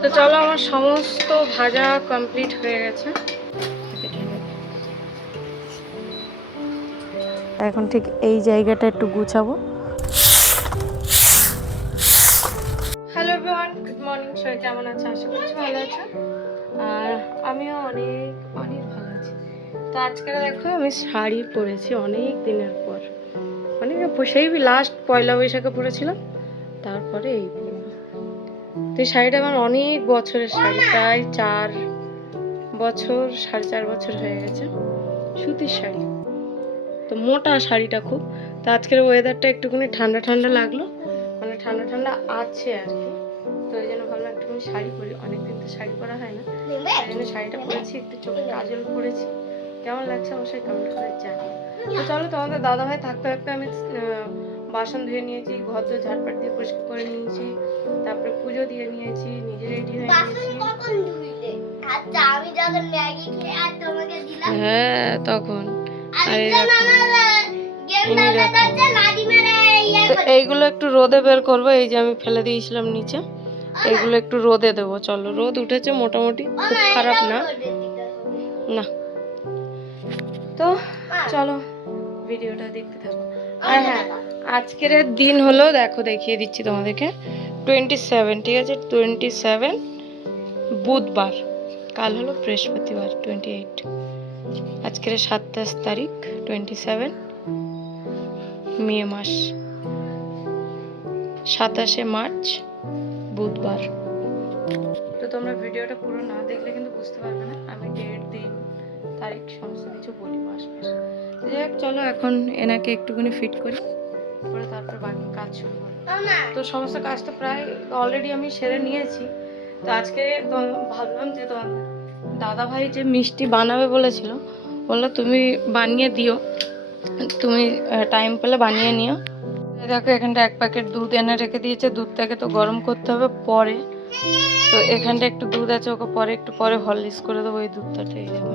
তো চলো, আমার সমস্ত ভাজা কমপ্লিট হয়ে গেছে। এখন ঠিক এই জায়গাটা একটু গুছাবো। Hello everyone, good morning. সবাই কেমন আছে? আশা করছি ভালো আছে। আর আমিও অনেক অনেক ভালো আছি। তো আজকে দেখো আমি শাড়ি পরেছি অনেক দিনের পর, অনেক সেই লাস্ট পয়লা বৈশাখে পরেছিলাম, তারপরে এই তো এই শাড়িটা আমার অনেক বছরের শাড়ি, প্রায় 4 বছর, 4.5 বছর হয়ে গেছে। সুতির শাড়ি, তো মোটা শাড়িটা খুব। তো আজকের ওয়েদারটা একটুখানি ঠান্ডা ঠান্ডা লাগলো, মানে ঠান্ডা ঠান্ডা আছে আর কি। তো ওই জন্য ভাবলাম একটুখানি শাড়ি পরি, অনেকদিন তো শাড়ি পরা হয় না, ওই জন্য শাড়িটা পরেছি। একটু চোখে কাজল পরেছি, কেমন লাগছে অবশ্যই কমেন্ট করে জানাও। তো চলো, তোমাদের দাদাভাই থাকতে থাকতে আমি বাসন ধুয়ে নিয়েছি, ঘর দর ঝাড়পাট দিয়ে পরিষ্কার করে নিয়েছি, তারপরে পুজো দিয়ে নিয়েছি, নিজে রেডি হয়ে নিয়েছি। হ্যাঁ তখন এইগুলো একটু রোদে বের করবো। এই যে আমি ফেলে দিয়েছিলাম নিচে, এগুলো একটু রোদে দেবো। চলো, রোদ উঠেছে মোটামুটি, খুব খারাপ না। না তো চলো ভিডিওটা দেখতে থাকো। আর হ্যাঁ, আজকের দিন হলো, দেখো দেখিয়ে দিচ্ছি তোমাদেরকে, 27, ঠিক আছে? 27 বুধবার, কাল হলো বৃহস্পতিবার 28, আজকের 27 তারিখ, 27 মে মাস, 27শে মার্চ বুধবার। তো তোমরা ভিডিওটা পুরো না দেখলে কিন্তু বুঝতে পারবে না, আমি ডেট, দিন, তারিখ সমস্ত কিছু বলি, মাস মাস। যাই হোক, চলো এখন এনাকে একটুখানি ফিট করি, করে তারপর বাকি কাজ শুরু করি। তো সমস্ত কাজ তো প্রায় অলরেডি আমি সেরে নিয়েছি। তো আজকে ভাবলাম যে তোমার দাদা ভাই যে মিষ্টি বানাবে বলেছিল, বললো তুমি বানিয়ে দিও, তুমি টাইম পেলে বানিয়ে নিও। দেখো এখানটা 1 প্যাকেট দুধ এনে রেখে দিয়েছে, দুধটাকে তো গরম করতে হবে পরে। তো এখানটা একটু দুধ আছে, ওকে পরে একটু পরে হরলিক্স করে দেবো। এই দুধটাতে এই দেখো,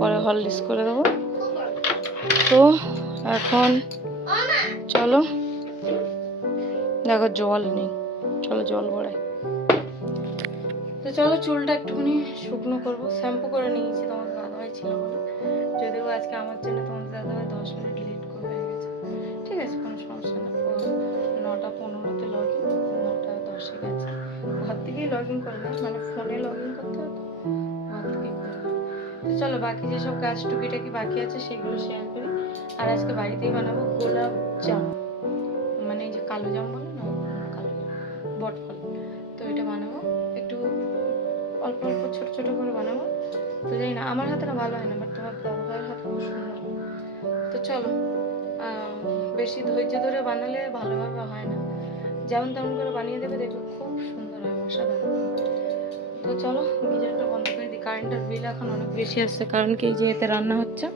পরে হরলিক্স করে দেবো। তো এখন চলো, দেখো জল নেই, চলো জল ভরাই। তো চলো চুলটা একটুখানি শুকনো করবো, শ্যাম্পু করে নিয়েছি, তোমাদের দাদাভাই ছিল বলে। যদিও আজকে আমার জন্য তোমাদের দাদাভাই 10 মিনিট লেট করে হয়ে গেছে, ঠিক আছে, কোনো সমস্যা না। 9:15-তে লগ ইন, 9:10-এ গেছে। ঘর থেকেই লগ ইন করলাম, মানে ফোনে লগ ইন করতে হতো, ঘর থেকেই করলাম। তো চলো বাকি যেসব কাজ টুকিটাকি বাকি আছে সেগুলো শেয়ার করি। আর আজকে বাড়িতেই বানাবো গোলাপ জাম, মানে এই যে কালো জাম বলে না, কালো জাম, বটফল। তো এটা বানাবো, একটু অল্প অল্প ছোট ছোট করে বানাবো। তো জানি না, আমার হাতটা ভালো হয় না, বাট তোমার দাদাভাইয়ের হাত খুব সুন্দর। তো চলো, বেশি ধৈর্য ধরে বানালে ভালোভাবে হয় না, যেমন তেমন করে বানিয়ে দেবে, দেখবে খুব সুন্দর হয়, অসাধারণ। তো চলো গিজারটা বন্ধ করে দিই, কারেন্টের বিল এখন অনেক বেশি আসছে, কারণ কি যে এতে রান্না হচ্ছে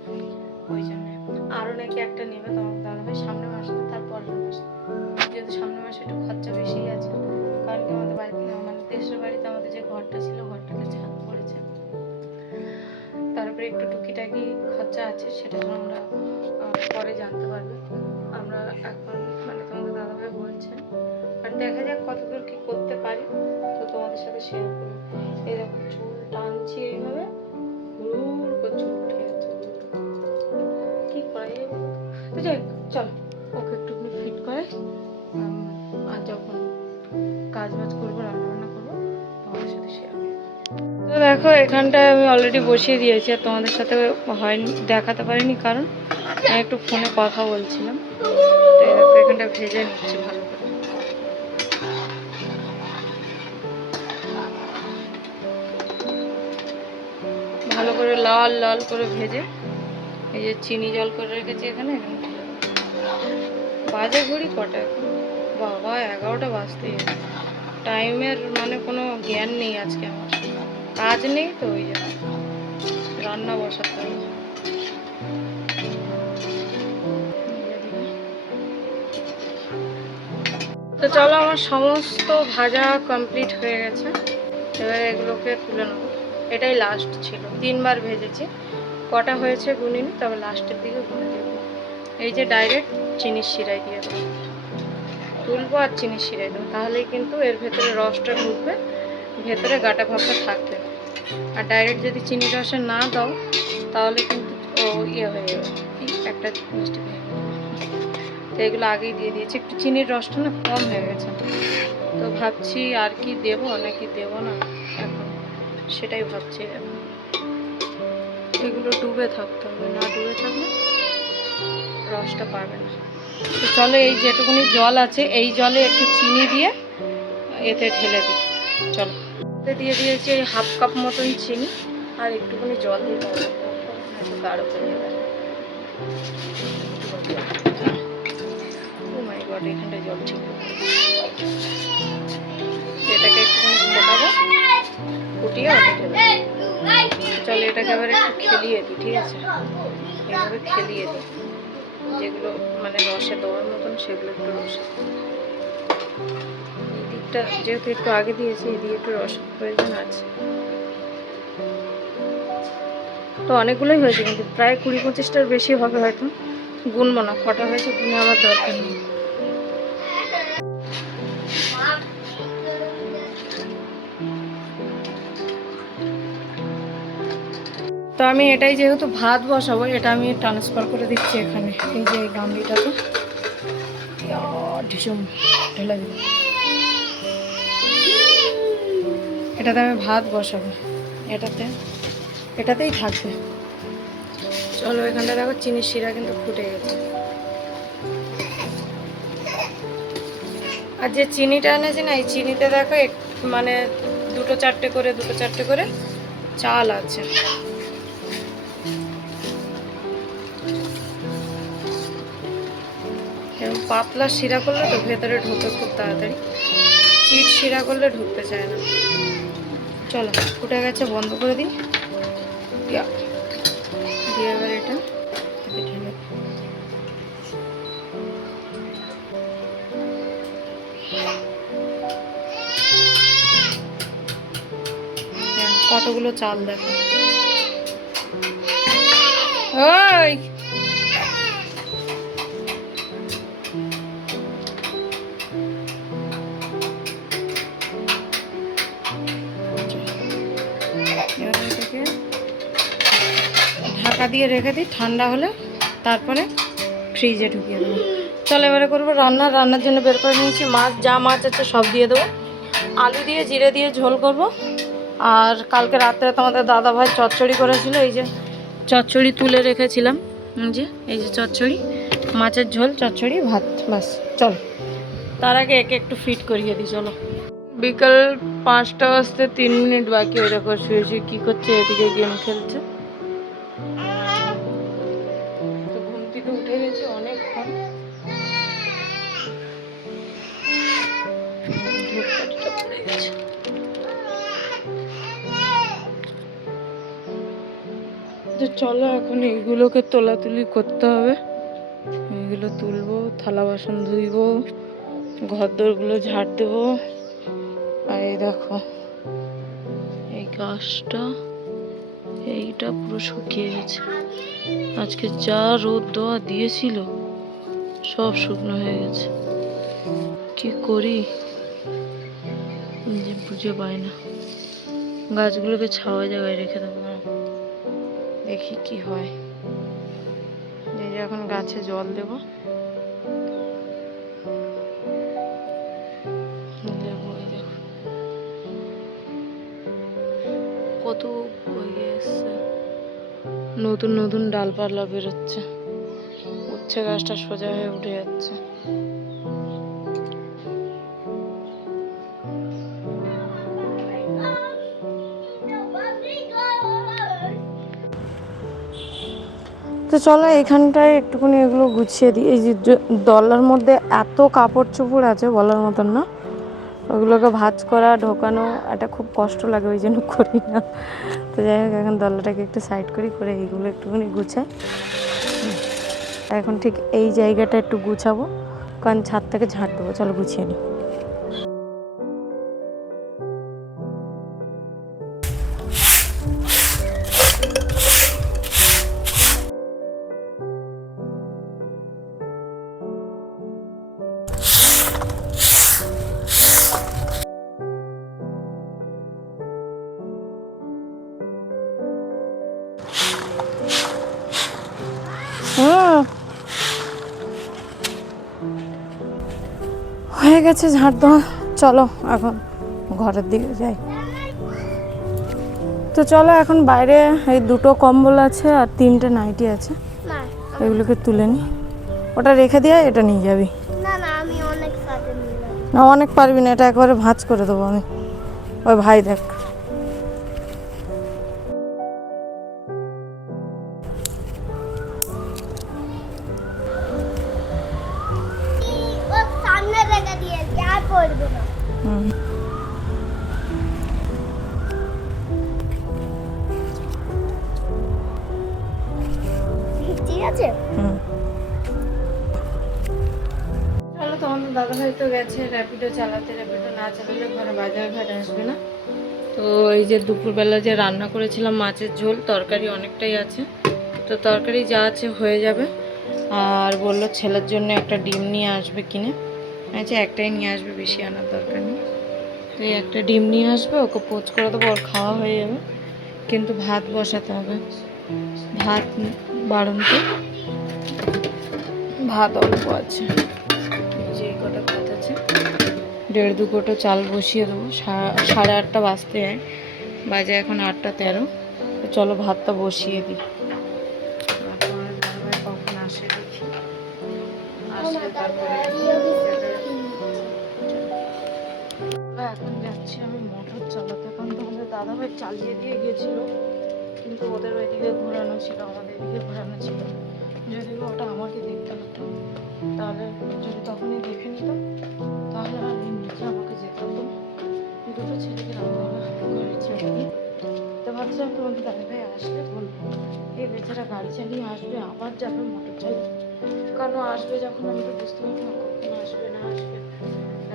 ওই জন্য। আরও নাকি একটা নেবে তোমার দাদাভাই সামনের মাসে, তারপরের মাসে, যেহেতু সামনের মাসে একটু খরচা বেশিই আছে, কারণ কি আমাদের বাড়িতে, মানে দেশের বাড়িতে আমাদের যে ঘরটা ছিল, ঘরটাতে ছাদ পড়েছে, তারপরে একটু টুকিটাকি খরচা আছে, সেটা আমরা পরে জানতে পারবে। আমরা এখন মানে তোমাদের দাদাভাই বলছেন, আর দেখা যাক কতদূর কি করতে পারি, তো তোমাদের সাথে শেয়ার করবো। এই দেখো চুল টানছি এইভাবে, হুড় করে চুল উঠে যাচ্ছে, কি করে। তো যাই চলো, ওকে একটুখানি ফিট করে, আর যখন কাজ বাজ করবো, রান্না বান্না করবো, তোমাদের সাথে শেয়ার করবো। তো দেখো এখানটায় আমি অলরেডি বসিয়ে দিয়েছি, আর তোমাদের সাথে হয়নি, দেখাতে পারিনি, কারণ আমি একটু ফোনে কথা বলছিলাম। তো এই দেখো এখানটা ভেজে নিচ্ছি ভালো করে, ভালো করে লাল লাল করে ভেজে। এই যে চিনি জল করে রেখেছি এখানে, বাজে ঘড়ি কটা, বাবা 11টা বাজতেই, টাইমের মানে কোনো জ্ঞান নেই আজকে আমার, কাজ নেই তো ওই জন্য রান্না বসাতে হবে। তো চলো, আমার সমস্ত ভাজা কমপ্লিট হয়ে গেছে, এবার এগুলোকে তুলে নেবো। এটাই লাস্ট ছিল, 3বার ভেজেছি, কটা হয়েছে গুনিনি, তবে লাস্টের দিকে গুনে দেবো। এই যে ডাইরেক্ট চিনির শিরায় দিয়ে দেবো, তুলবো আর চিনির শিরায় দেবো, তাহলেই কিন্তু এর ভেতরে রসটা ঢুকবে, ভেতরে গাটা ভাবটা থাকবে। আর ডাইরেক্ট যদি চিনি রসে না দাও তাহলে কিন্তু ও ইয়ে হয়ে যাবে, একটা মিষ্টি হয়ে যাবে। তো এগুলো আগেই দিয়ে দিয়েছি, একটু চিনির রসটা না কম হয়ে গেছে, তো ভাবছি আর কি দেবো নাকি দেবো না এখন, সেটাই ভাবছি। এখন এগুলো ডুবে থাকতে হবে, না ডুবে থাকলে রসটা পাবে না। তো চলো এই যেটুকুনি জল আছে এই জলে একটু চিনি দিয়ে এতে ঢেলে দিই। চলো এতে দিয়ে দিয়েছি এই 1/2 কাপ মতন চিনি, আর একটুখানি জল দিয়ে দেবো, একটু গাঢ় করে দেবে। ও মাই গড, এখানটায় জল ঠিক এটাকে একটুখানি ফোটাবো, ফুটিয়ে ওটা ঢেলে চলো এটাকে আবার একটু খেলিয়ে দিই। ঠিক আছে, এইভাবে খেলিয়ে দিই, যেগুলো মানে রসে দেওয়ার মতন সেগুলো একটু রসে, এই দিকটা যেহেতু একটু আগে দিয়েছি এই দিয়ে একটু রসের প্রয়োজন আছে। তো অনেকগুলোই হয়েছে, কিন্তু প্রায় 20-25টার বেশি হবে হয়তো, গুনবো না কটা হয়েছে, গুনে আমার দরকার নেই। তো আমি এটাই যেহেতু ভাত বসাবো, এটা আমি ট্রান্সফার করে দিচ্ছি এখানে, এই যে এই গামলিটাতে ঢিসুম ঢেলে দিব, এটাতে আমি ভাত বসাবো, এটাতেই থাকবে। চলো এখানটা দেখো চিনির শিরা কিন্তু ফুটে গেছে, আর যে চিনিটা এনেছি না এই চিনিতে দেখো মানে 2-4টে করে চাল আছে। এরকম পাতলা শিরা করলে তো ভেতরে ঢুকে খুব তাড়াতাড়ি, চিট শিরা করলে ঢুকতে চায় না। চলো ফুটে গেছে, বন্ধ করে দিই, দিয়ে এবার এটা ঢেলে কতগুলো চাল দেখো। ওই ঢাকা দিয়ে রেখে দিই, ঠান্ডা হলে তারপরে ফ্রিজে ঢুকিয়ে দেবো। চলো এবারে করবো রান্নার জন্য বের করে নিয়েছি মাছ, যা মাছ আছে সব দিয়ে দেবো, আলু দিয়ে জিরে দিয়ে ঝোল করব। আর কালকে রাত্রে তোমাদের দাদাভাই চচ্চড়ি করেছিল, এই যে চচ্চড়ি তুলে রেখেছিলাম, এই যে চচ্চড়ি, মাছের ঝোল, চচ্চড়ি, ভাত, বাস। চলো তার আগে একে একটু ফিট করিয়ে দিই। চলো বিকাল 5টা বাজতে 3 মিনিট বাকি, ওই দেখো শুয়ে শুয়ে কী করছে, এদিকে গেম খেলছে। তো ঘুম থেকে উঠে গেছে অনেকক্ষণ, ধূপকাঠিটা পড়ে গেছে। তো চলো এখন এইগুলোকে তোলাতুলি করতে হবে, এইগুলো তুলবো, থালা বাসন ধুইবো, ঘর দোরগুলো ঝাড় দেবো। আর এই দেখো এই গাছটা, এইটা পুরো শুকিয়ে গেছে, আজকে যা রোদ দেওয়া দিয়েছিল সব শুকনো হয়ে গেছে। কি করি যে বুঝে পাই না, গাছগুলোকে ছাওয়া জায়গায় রেখে দেবো, দেখি কি হয়। এই যে এখন গাছে জল দেবো, কত এসছে, নতুন নতুন ডালপালা বেরোচ্ছে, উচ্ছে গাছটা সোজা হয়ে উঠে যাচ্ছে। তো চলো এখানটায় একটুখানি এগুলো গুছিয়ে দিই। এই যে দলার মধ্যে এত কাপড় চোপড় আছে বলার মতন না, ওগুলোকে ভাঁজ করা ঢোকানো এটা খুব কষ্ট লাগে, ওই জন্য করি না। তো যাই হোক এখন দলাটাকে একটু সাইড করে এইগুলো একটুখানি গুছাই। এখন ঠিক এই জায়গাটা একটু গুছাবো, কারণ ছাদ থেকে ঝাড় দেবো। চলো গুছিয়ে নিই। হয়ে গেছে ঝাড় দেওয়া। চলো এখন ঘরের দিকে যাই। তো চলো এখন বাইরে এই 2টো কম্বল আছে আর 3টে নাইটি আছে, এগুলোকে তুলে নি। ওটা রেখে দিয়ে এটা নিয়ে যাবি। না না আমি অনেক কাজে নিয়ে যাব। না অনেক পারবি না, এটা একবারে ভাঁজ করে দেবো আমি। ওই ভাই দেখ ও সামনে রেখে দিয়েছি আর পড়বে না। ঠিক আছে। চলো, তোমাদের দাদা ভাই তো গেছে র্যাপিডো চালাতে। র্যাপিডো না চালালে ঘরে বাজার ঘাট আসবে না। তো এই যে দুপুরবেলা যে রান্না করেছিলাম মাছের ঝোল, তরকারি অনেকটাই আছে, তো তরকারি যা আছে হয়ে যাবে। আর বললো ছেলের জন্য একটা ডিম নিয়ে আসবে কিনে। আচ্ছা একটাই নিয়ে আসবে, বেশি আনার দরকার নেই। তো এই একটা ডিম নিয়ে আসবে, ওকে পোচ করে দেবো, ওর খাওয়া হয়ে যাবে। কিন্তু ভাত বসাতে হবে, ভাত বাড়ন্ত, ভাত অল্প আছে, এই যে এই কটা ভাত আছে। 1.5-2 কোটো চাল বসিয়ে দেবো। 8:30 বাজতে যায়, বাজে এখন 8:13। তো চলো ভাতটা বসিয়ে দিই। আর তোমার দাদাভাই কখন আসে দেখি, আসলে তারপরে এখন যাচ্ছি আমি মোটর চালাতে। কারণ তোমাদের দাদাভাই চালিয়ে দিয়ে গেছিল, কিন্তু ওদের ওইদিকে ঘোরানো ছিল, আমাদের এদিকে ঘোরানো ছিল। যদি ওটা আমাকে দেখতে হতো, তাহলে যদি তখনই দেখে নিতাম, তাহলে আর নিজে আমাকে যেতে হতো। 2টো ছেলেকে রান্নাবান্না করেছি আর কি। তো ভাবছিলাম তোমাদের দাদাভাই আসলে বলবো, এই বেচারা গাড়ি চালিয়ে আসবে আবার যাবে মোটর চালিয়ে। কারণ আসবে যখন আমি তো বুঝতে পারবো না কখন আসবে না আসবে।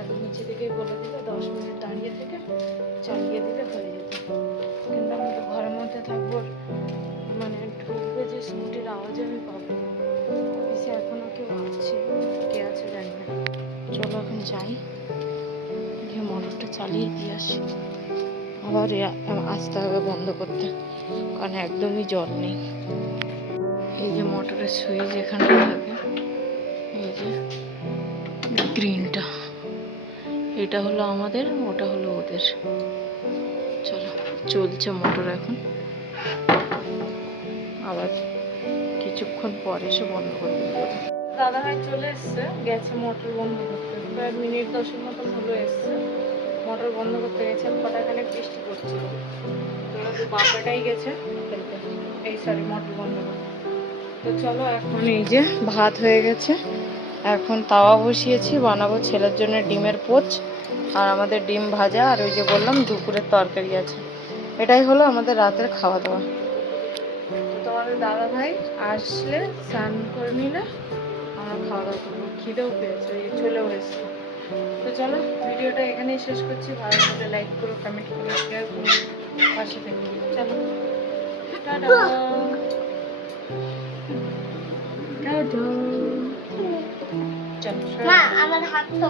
এত নিচে থেকেই বলে দিলে 10 মিনিট দাঁড়িয়ে থেকে চালিয়ে দিলে হয়ে যেত। কিন্তু আমি তো ঘরের মধ্যে থাকবো, মানে ঢুকবে যে স্কুটির আওয়াজে আমি পাবো। অফিসে এখনও কেউ আসছে, কে আছে জানি না। চলো এখন যাই, গিয়ে মোটরটা চালিয়ে দিয়ে আসি। আবার আসতে হবে বন্ধ করতে, কারণ একদমই জল নেই। এই যে মোটরের সুইচ এখানে থাকে, এই যে গ্রিনটা, এটা হলো আমাদের, ওটা হলো ওদের। চলো চলছে মোটর এখন, আবার কিছুক্ষণ পরে এসে বন্ধ করে দেবো। দাদা ভাই চলে এসছে, গেছে মোটর বন্ধ করতে। প্রায় মিনিট 10 মতন হলো এসছে, মোটর বন্ধ করতে গেছে। কটাখানে বৃষ্টি পড়ছিল, তো বাবাটাই গেছে খেলতে, এই সরি মোটর বন্ধ করতে। তো চলো এখন এই যে ভাত হয়ে গেছে, এখন তাওয়া বসিয়েছি, বানাবো ছেলের জন্য ডিমের পোচ আর আমাদের ডিম ভাজা। আর ওই যে বললাম দুপুরের তরকারি আছে। এটাই হলো আমাদের রাতের খাওয়া দাওয়া। তোমাদের দাদা ভাই আসলে স্নান করে নিলে আমরা খাওয়া দাওয়া করবো। খিদেও পেয়েছে, ওই চলেও এসছে। তো চলো ভিডিওটা এখানেই শেষ করছি। ভালো লাগলে লাইক করো, কমেন্ট করো, শেয়ার করো, পাশে থেকে। চলো টাটা টাটা। চলো মা আমার হাত তো